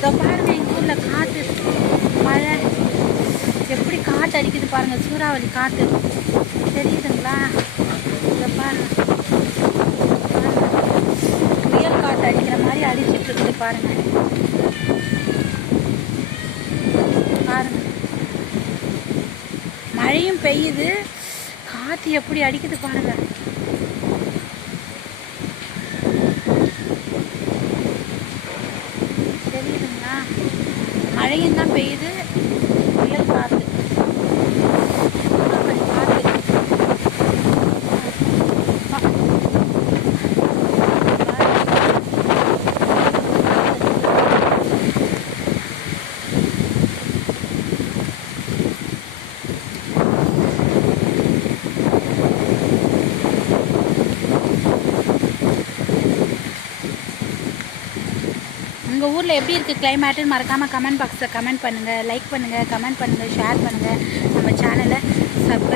இதோ பாருங்க எங்கள் ஊரில் காற்று மழை. எப்படி காற்று அடிக்குது பாருங்க சூறாவளி காற்று தெரியுதுங்களா? இதை பாருங்க. புயல் காற்று அடிக்கிற மாதிரி அடிச்சிட்டு இருக்குது பாருங்க. பாருங்க. மழையும் பெய்யுது. காற்று எப்படி அடிக்குது பாருங்க தெரியுதுங்களா மழையும் தான் பெய்யுது புயல் காற்று சூறாவளி காற்று பா- உங்கள் ஊரில் எப்படி இருக்குது கிளைமேட்டுன்னு மறக்காமல் கமெண்ட் பாக்ஸில் கமெண்ட் பண்ணுங்கள் லைக் பண்ணுங்கள் கமெண்ட் பண்ணுங்கள் ஷேர் பண்ணுங்கள் நம்ம சேனலை சப்